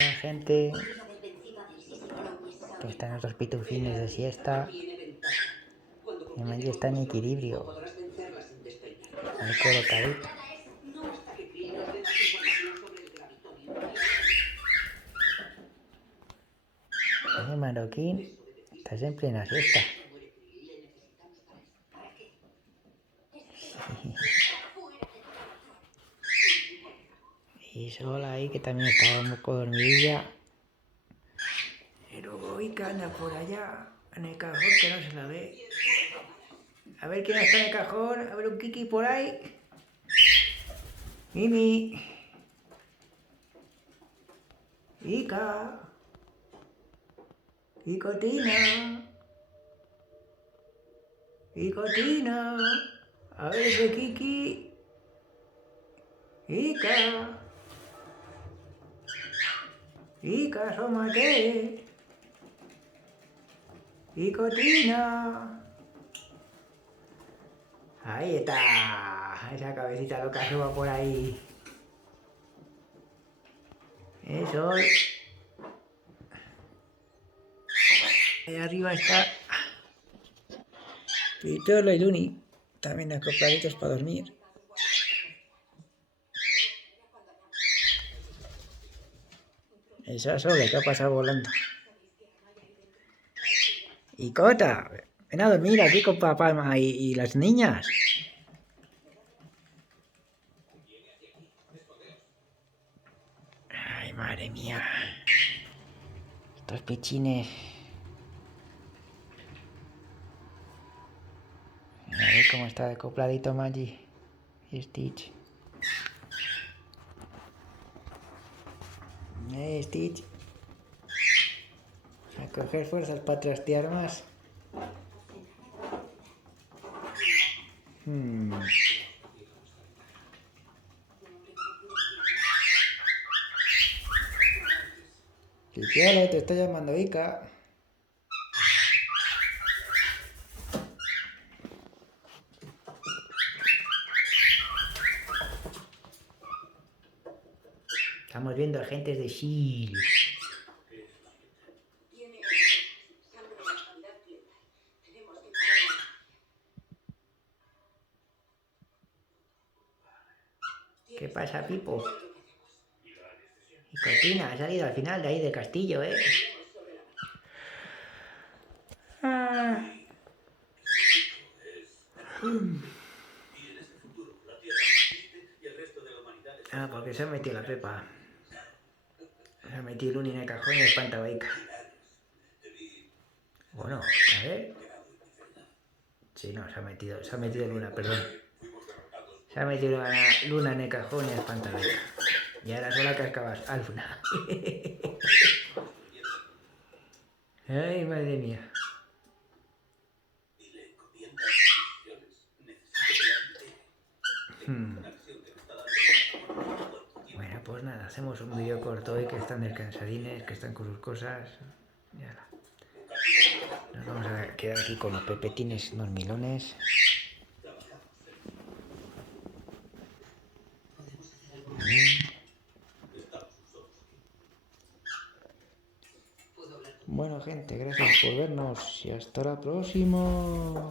La gente que está en otros pitufines de siesta. Y Maggie está en equilibrio. Muy colocadita. Oye, Marroquín, estás en plena siesta. Y Sola ahí, que también estaba un poco dormidilla. Y luego Ica anda por allá, en el cajón, que no se la ve. A ver quién está en el cajón, a ver un Kiki por ahí. Mimi. Ica. Icotina. Icotina. A ver ese Kiki. Ica. Ica, asómate. Icotina. Ahí está. Esa cabecita loca suba por ahí. Eso. Ahí arriba está Pitolo y Luni. También acopladitos para dormir. Esa Sola que ha pasado volando. Y Cota, ven a dormir aquí con papá y las niñas. Ay, madre mía. Estos pichines. A ver cómo está acopladito Maggie y Stitch. Stitch. A coger fuerzas para trastear más. Quisiera, te está llamando Ica. Estamos viendo agentes de S.H.I.E.L.D. ¿Qué pasa, Pipo? Y Cortina ha salido al final de ahí del castillo, ¿eh? Ah, porque se ha metido la Pepa. Se ha metido Luni en el cajón y espanta a Ica. Bueno, a ver. Sí, no, se ha metido Luna, perdón. Se ha metido Luna en el cajón y espanta a Ica. Y ahora Sola cascabas a Luna. Ay, madre mía. Bueno, pues nada, hacemos un vídeo corto hoy que están descansadines, que están con sus cosas. Ya la. Nos vamos a quedar aquí con los pepetines dormilones. Bueno, gente, gracias por vernos y hasta la próxima.